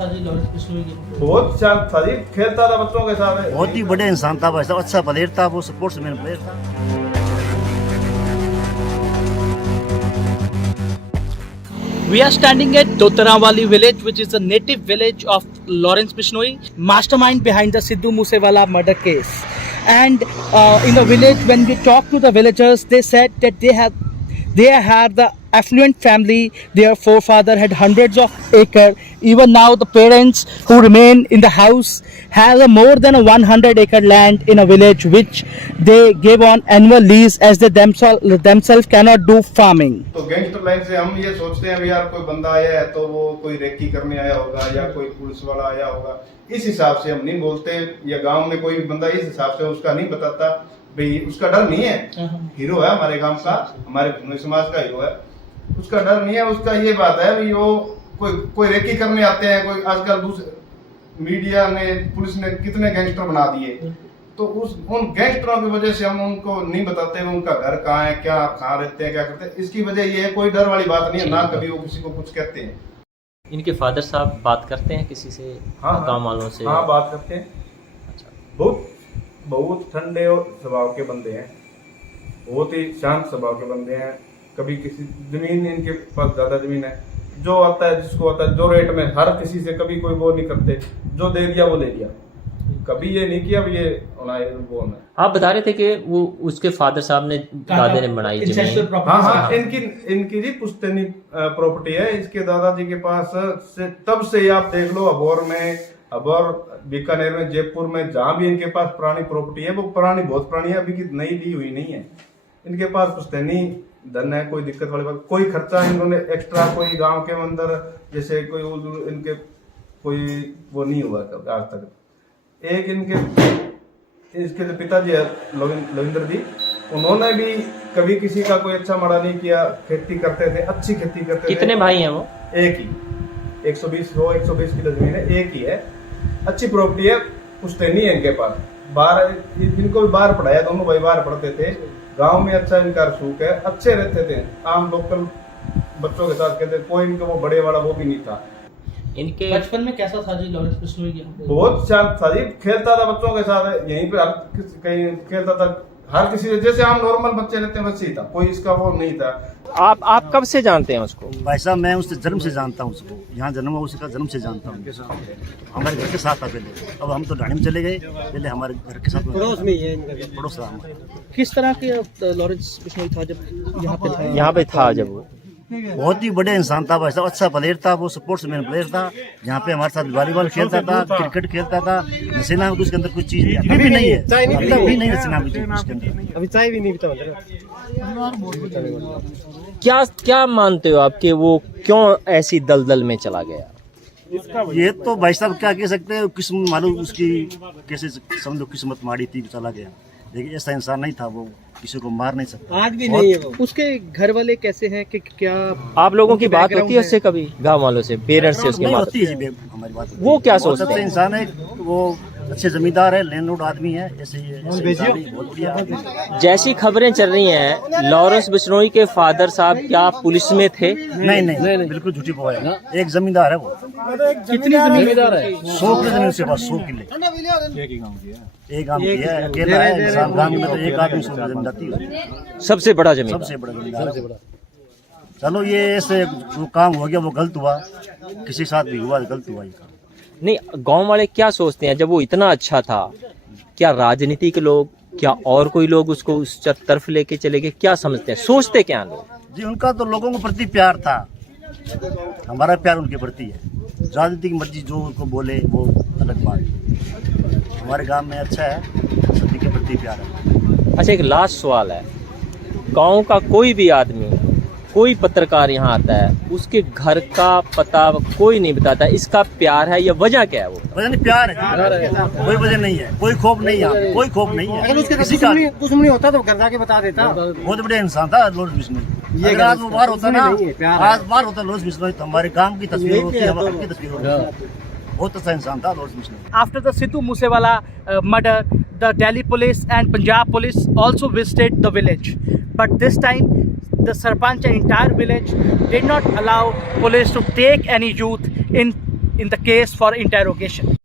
था जी लॉरेंस बिश्नोई की? बहुत शांत था जी, खेलता था बच्चों के साथ। बहुत ही बड़े इंसान था भाई साहब, अच्छा प्लेयर था, वो स्पोर्ट्समैन प्लेयर था। We are standing at Dotarawali village, which is a native village of Lawrence Bishnoi, mastermind behind the Sidhu Moosewala murder case. And in the village, when we talked to the villagers, they said that they had the affluent family. Their forefather had hundreds of acres. Even now, the parents who remain in the house have a more than a 100-acre land in a village, which they gave on annual lease as they themselves cannot do farming. तो gangster line से हम ये सोचते हैं भी यार कोई बंदा आया है तो वो कोई रेकी करने आया होगा या कोई पुलिस वाला आया होगा, इस हिसाब से हम नहीं बोलते। या गांव में कोई भी बंदा इस हिसाब से उसका नहीं बताता भाई, उसका डर नहीं है। हीरो है हमारे गांव का, हमारे बिश्नोई समाज का हीरो है, उसका डर नहीं है। उसका ये बात है भाई वो कोई रेकी करने आते हैं। कोई आजकल दूसरे मीडिया ने, पुलिस ने कितने गैंगस्टर बना दिए, तो उन गैंगस्टरों की वजह से हम उनको नहीं बताते उनका घर कहाँ है, क्या कहाँ रहते हैं, क्या करते हैं। इसकी वजह ये है, कोई डर वाली बात नहीं है, ना कभी वो किसी को कुछ कहते हैं। इनके फादर साहब बात करते हैं किसी से? हाँ, गाँव वालों से? हाँ, बात करते हैं। अच्छा, बहुत ठंडे स्वभाव के बंदे हैं, बहुत ही शांत स्वभाव के बंदे हैं। कभी किसी जमीन, इनके पास ज्यादा जमीन है, जो आता है जिसको आता है, जो रेट में, हर किसी से कभी कोई वो नहीं करते, जो दे दिया वो ले लिया, कभी ये नहीं किया ये होना है वो होना है। आप बता रहे थे कि वो उसके फादर साहब ने, दादे ने बनाई जमीन। हाँ, इनकी जी पुश्तैनी प्रॉपर्टी है, इसके दादाजी के पास से। तब से आप देख लो, अबोर में, बीकानेर में, जयपुर में, जहाँ भी इनके पास पुरानी प्रॉपर्टी है, वो पुरानी, बहुत पुरानी है, अभी की नई ली हुई नहीं है। इनके पास पुश्तैनी धन है, कोई दिक्कत वाली बात। कोई खर्चा इन्होंने एक्स्ट्रा कोई गांव के अंदर जैसे कोई इनके कोई वो नहीं हुआ आज तक। एक इसके जो पिताजी है लविंदर जी, उन्होंने भी कभी किसी का कोई अच्छा माड़ा नहीं किया, खेती करते थे, अच्छी खेती करते थे। कितने भाई हैं वो? एक ही, 120 किलो जमीन है, एक ही है, अच्छी प्रॉपर्टी है, पुश्तैनी है इनके पास। इनको भी बाहर पढ़ाया, दोनों भाई बाहर पढ़ते थे। गांव में अच्छा इनका रसूख है, अच्छे रहते थे, आम लोकल बच्चों के साथ कहते, कोई इनको वो बड़े वाला वो भी नहीं था। इनके बचपन में कैसा था जी लॉरेंस बिश्नोई की? बहुत शांत था जी, खेलता था बच्चों के साथ, यहीं पे कहीं खेलता था, हर किसी जैसे हम नॉर्मल बच्चे रहते हैं वैसे ही था, कोई इसका वो नहीं था। आप कब से जानते हैं उसको? भाई साहब मैं उससे जन्म से जानता हूँ उसको, यहाँ जन्म हुआ उसका जन्म से जानता हूँ। हमारे घर के साथ था पहले, अब हम तो ढाणी में चले गए, पहले हमारे घर के साथ पड़ोस में ही है, पड़ोस था हमारे। किस तरह के लॉरेंस बिश्नोई था जब यहाँ पे था जब वो? बहुत ही बड़े इंसान था भाई साहब, अच्छा प्लेयर था, वो स्पोर्ट्समैन प्लेयर था। यहाँ पे हमारे साथ वॉलीबॉल खेलता था, क्रिकेट खेलता था। नशे नाम उसके अंदर कुछ चीज नहीं, अभी नहीं है, अभी नहीं नशे नाम की उसके अंदर, अभी चाय भी नहीं पीता। क्या मानते हो आप कि वो क्यों ऐसी दलदल में चला गया? ये तो भाई साहब क्या कह सकते हैं, किस्मत मालूम उसकी, कैसे समझो किस्मत माड़ी थी, चला गया। लेकिन ऐसा इंसान नहीं था, वो किसी को मार नहीं सकता, आज भी नहीं है वो। उसके घर वाले कैसे हैं कि क्या आप लोगों की बात होती है उससे कभी, गांव वालों से, पेरेंट्स से उसकी बात होती है? हमारी बात वो क्या सोचते हैं? इंसान है वो, अच्छे जमींदार है, लैंडलॉर्ड आदमी है, ऐसे बहुत बढ़िया। जैसी खबरें चल रही हैं, लॉरेंस बिश्नोई के फादर साहब क्या पुलिस में थे? नहीं, बिल्कुल झूठी बात है। एक जमींदार है वो। कितनी जमींदार है? 100 किलो जमीन से पास, 100 किले एक गांव की है, अकेला है गांव में, तो एक आदमी 100 जमीन जाती है। सबसे बड़ा जमींदार, सबसे बड़ा जमींदार। चलो ये ऐसे जो काम हो गया वो गलत हुआ, किसी के साथ भी हुआ गलत हुआ ये काम। नहीं, गांव वाले क्या सोचते हैं जब वो इतना अच्छा था? क्या राजनीतिक लोग, क्या और कोई लोग उसको उस तरफ लेके चले गए? क्या समझते हैं, सोचते क्या लोग? जी उनका तो लोगों के प्रति प्यार था, हमारा प्यार उनके प्रति है। राजनीति की मर्जी जो उनको बोले वो अलग बात है, हमारे गांव में अच्छा है, सभी के प्रति प्यार है। अच्छा, एक लास्ट सवाल है, गांव का कोई भी आदमी, कोई पत्रकार यहाँ आता है, उसके घर का पता कोई नहीं बताता, इसका प्यार है या वजह क्या है? वो वजह नहीं, प्यार है, कोई वजह नहीं है, कोई खौफ नहीं है, कोई खौफ नहीं है। अगर उसके कुछ नहीं होता तो घर जाके बता देता। बहुत बड़े इंसान था लॉरेंस बिश्नोई। अगर आज वो बाहर होता ना, आज बाहर होता लॉरेंस बिश्नोई, तो हमारे काम की तस्वीर होती है, हमारी तस्वीर होती है। बहुत अच्छा इंसान था Lawrence Bishnoi. After the Sidhu Moosewala murder, the Delhi police and Punjab police also visited the village, but this time the Sarpanch and entire village did not allow police to take any youth in the case for interrogation.